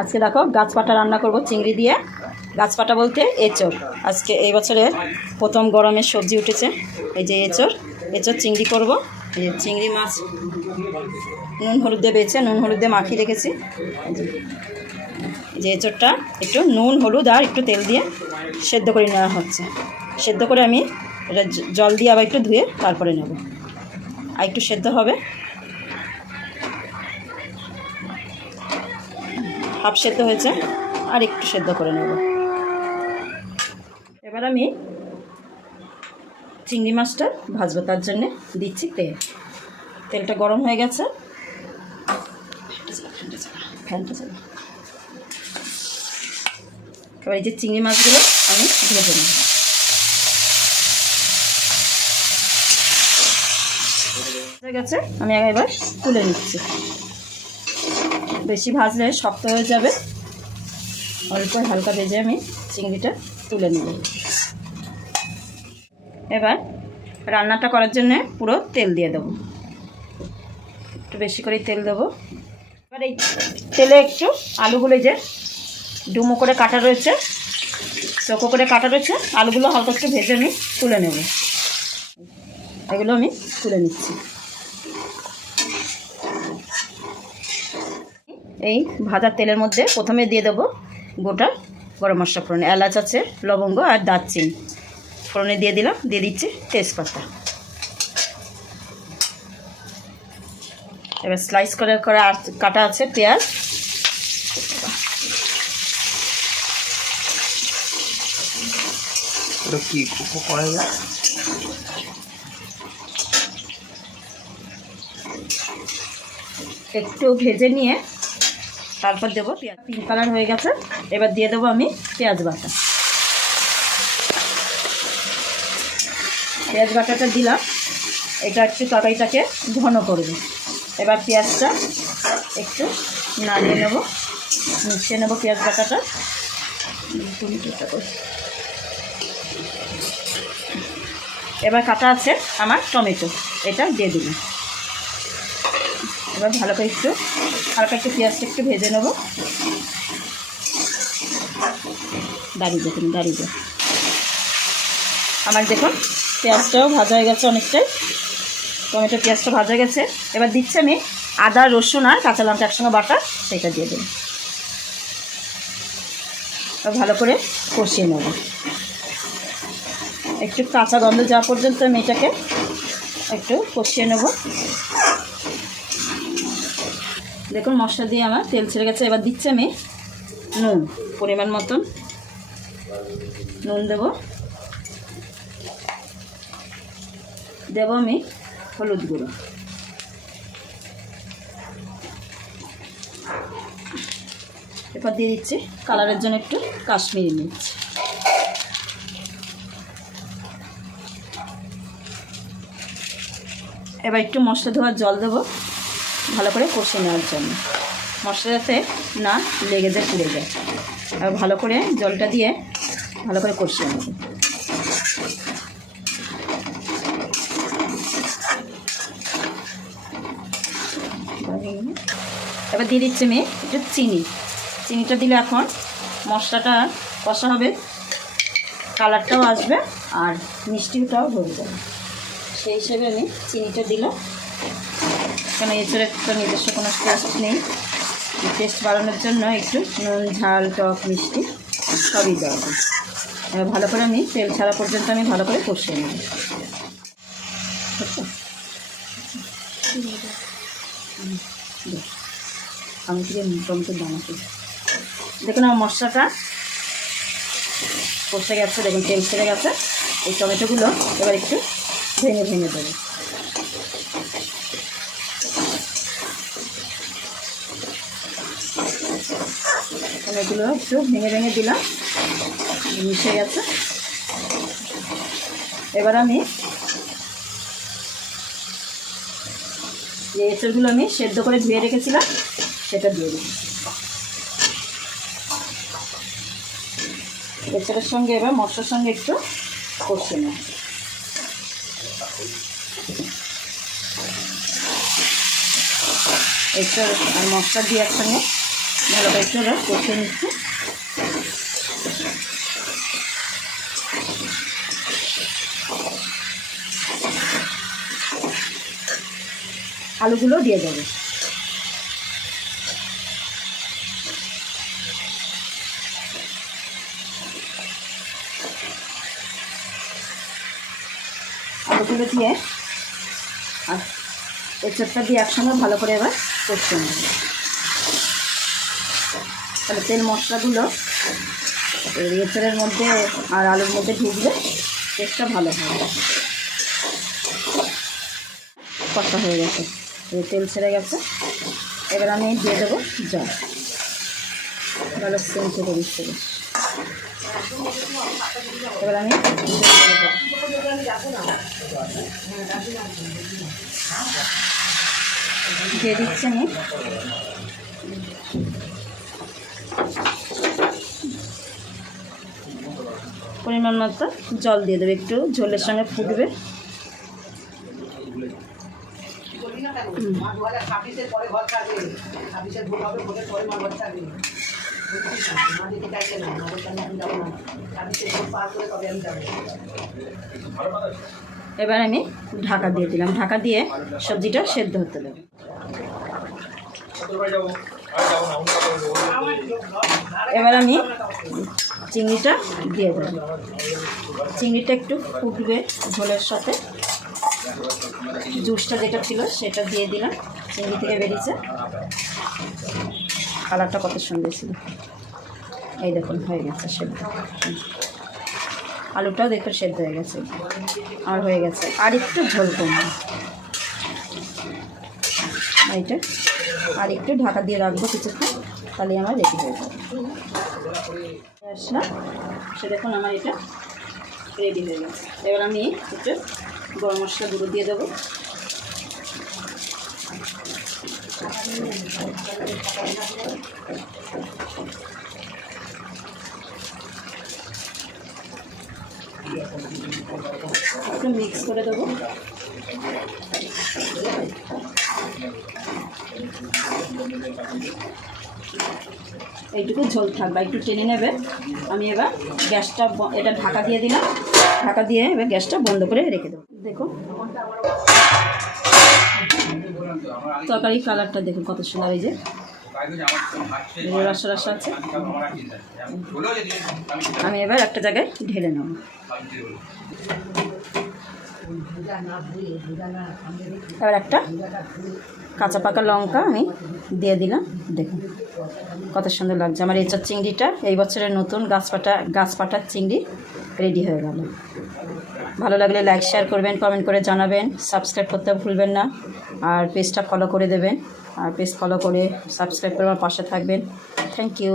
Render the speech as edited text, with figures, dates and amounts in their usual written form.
আজকে দেখো গাছপাটা রান্না করব চিংড়ি দিয়ে। গাছপাটা বলতে এঁচড়। আজকে এই বছরের প্রথম গরমের সবজি উঠেছে, এই যে এঁচড়। এঁচড় চিংড়ি করব। এই যে চিংড়ি মাছ নুন হলুদ দিয়ে বেছে নুন হলুদ দিয়ে মাখিয়ে রেখেছি। এই যে এঁচড়টা একটু নুন হলুদ আর একটু তেল দিয়ে সেদ্ধ করে নেওয়া হচ্ছে। সেদ্ধ করে আমি এটা জল দিয়ে আবার একটু ধুয়ে তারপরে নেব। আর একটু সেদ্ধ হবে, হাফ সেদ্ধ হয়েছে, আর একটু সেদ্ধ করে নেব। এবার আমি চিংড়ি মাছটা ভাজবো, তার জন্যে দিচ্ছি তেল। তেলটা গরম হয়ে গেছে, এবার এই যে চিংড়ি মাছগুলো আমি ভেজে নেব। হয়ে গেছে, আমি এবার তুলে নিচ্ছি। বেশি ভাজলে শক্ত হয়ে যাবে, অল্প হালকা ভেজে আমি চিংড়িটা তুলে নেব। এবার রান্নাটা করার জন্য পুরো তেল দিয়ে দেবো, একটু বেশি করেই তেল দেবো। এবার এই তেলে একটু আলুগুলো যে ডুমো করে কাটা রয়েছে, চৌকো করে কাটা রয়েছে, আলুগুলো হালকা একটু ভেজে আমি তুলে নেব। এগুলো আমি তুলে নিচ্ছি। এই ভাজা তেলের মধ্যে প্রথমে দিয়ে দেবো গোটা গরম মশলা ফোড়ন, এলাচ আছে, লবঙ্গ আর দারচিনি ফোড়নে দিয়ে দিলাম। দিয়ে দিচ্ছি তেজপাতা। এবার স্লাইস করে আর কাটা আছে পেঁয়াজ, কি করা যায়, একটু ভেজে নিয়ে তারপর দেবো পেঁয়াজ। পিঙ্ক কালার হয়ে গেছে, এবার দিয়ে দেবো আমি পেঁয়াজ বাটা। পেঁয়াজ বাটাটা দিলাম, এটা একটু তরকারিটাকে ঘন করবে। এবার পেঁয়াজটা একটু নাড়িয়ে নেব, মিশিয়ে নেব পেঁয়াজ বাটাটা। এবার কাটা আছে আমার টমেটো, এটা দিয়ে দিলাম। এবার ভালো করে একটু হালকা একটু পেঁয়াজটা একটু ভেজে নেব। দাঁড়িয়ে দেখুন, দাঁড়িয়ে আমার দেখুন পেঁয়াজটাও ভাজা হয়ে গেছে অনেকটাই, টমেটো পেঁয়াজটা ভাজা গেছে। এবার দিচ্ছি আমি আদা রসুন আর কাঁচা লঙ্কা একসঙ্গে বাটা, সেটা দিয়ে দেব। ভালো করে কষিয়ে নেব, একটু কাঁচা গন্ধ যাওয়া পর্যন্ত আমি এটাকে একটু কষিয়ে নেব। দেখুন মশলা দিয়ে আমার তেল ছেড়ে গেছে। এবার দিচ্ছি আমি নুন, পরিমাণ মতন নুন দেব। দেব আমি হলুদ গুঁড়ো, এরপর দিয়ে দিচ্ছি কালারের জন্য একটু কাশ্মীরি মির্চ। এবার একটু মশলা ধোয়ার জল দেবো, ভালো করে কষিয়ে নেওয়ার জন্য, মশলা যাতে না লেগে যায়, পুড়ে যায়। আর ভালো করে জলটা দিয়ে ভালো করে কষিয়ে নেব। এবার দিয়ে দিচ্ছি আমি একটু চিনিটা দিলে এখন মশলাটা কষা হবে, কালারটাও আসবে আর মিষ্টিটাও ধরে যাবে। সেই হিসেবে আমি চিনিটা দিলাম, কেন এছাড়া একটা নিজস্ব কোনো টেস্ট নেই। টেস্ট বাড়ানোর জন্য একটু নুন ঝাল টক মিষ্টি সবই দরকার। এবার ভালো করে আমি তেল ছাড়া পর্যন্ত আমি ভালো করে কষিয়ে নেব। আমি থেকে টমেটোর দানাতে দেখুন আমার মশলাটা কষে গেছে, দেখুন তেল ছেড়ে গেছে। এই টমেটোগুলো এবার একটু ভেঙে ভেঙে দেবো। এগুলো একটু ভেঙে ভেঙে দিলাম, মিশে গেছে। এবার আমি যে এঁচড়গুলো আমি সেদ্ধ করে ধুয়ে রেখেছিলাম সেটা দিয়ে দিই। এঁচড়ের সঙ্গে এবার মশলার সঙ্গে একটু কষিয়ে নেব। এঁচড় আর মশলা দিয়ে একসঙ্গে ভালো করে একটু এবার কষিয়ে নিচ্ছি। আলুগুলো দিয়ে দেবো। আলুগুলো দিয়ে আর এঁচড়টা দিয়ে একসঙ্গে ভালো করে এবার কষতে নেব। তাহলে তেল মশলাগুলো এঁচড়ের মধ্যে আর আলুর মধ্যে ঢুকলে টেস্টটা ভালো হবে। কষা হয়ে গেছে, তেল ছেড়ে গেছে। এবার আমি দিয়ে দেবো জল, ভালো সেন্ট থেকে দিচ্ছি। এবার আমি দিয়ে দিচ্ছি আমি পরিমাণ মতো জল দিয়ে দেবো, একটু ঝোলের সঙ্গে ফুটবে। এবার আমি ঢাকা দিয়ে দিলাম, ঢাকা দিয়ে সবজিটা সেদ্ধ হতে দেবো। এবার আমি চিংড়িটা দিয়ে দেবো। চিংড়িটা একটু ফুটবে ঝোলের সাথে, জুসটা যেটা ছিল সেটা দিয়ে দিলাম। চিংড়ি থেকে বেরিয়েছে, কালারটা কত সুন্দর ছিল। এই দেখুন হয়ে গেছে সেদ্ধ। আলুটাও দেখুন সেদ্ধ হয়ে গেছে, আর হয়ে গেছে। আর একটু ঝোল কমবে, এইটা আর একটু ঢাকা দিয়ে রাখবো কিছুক্ষণ, তাহলে আমার রেডি হয়ে যাবে। আসলাম, সে দেখুন আমার এটা রেডি হয়ে গেছে। এবার আমি একটু গরম মশলা গুঁড়ো দিয়ে দেবো। একটু মিক্স করে দেবো। এইটুকু ঝোল থাকবে, একটু টেনে নেবে। আমি এবার গ্যাসটা এটা ঢাকা দিয়ে দিলাম, ঢাকা দিয়ে এবার গ্যাসটা বন্ধ করে রেখে দেবো। দেখুন তরকারি কালারটা দেখুন কত সুন্দর, এই যে রসা রসা আছে। আমি এবার একটা জায়গায় ঢেলে নেব। এবার একটা কাঁচা পাকা লঙ্কা আমি দিয়ে দিলাম। দেখুন কত সুন্দর লাগছে আমার এঁচড় চিংড়িটা। এই বছরের নতুন গাছ পাটার চিংড়ি রেডি হয়ে গেল। ভালো লাগলে লাইক শেয়ার করবেন, কমেন্ট করে জানাবেন, সাবস্ক্রাইব করতে ভুলবেন না। আর পেজটা ফলো করে দেবেন, আর পেজ ফলো করে সাবস্ক্রাইব করে আমার পাশে থাকবেন। Thank you.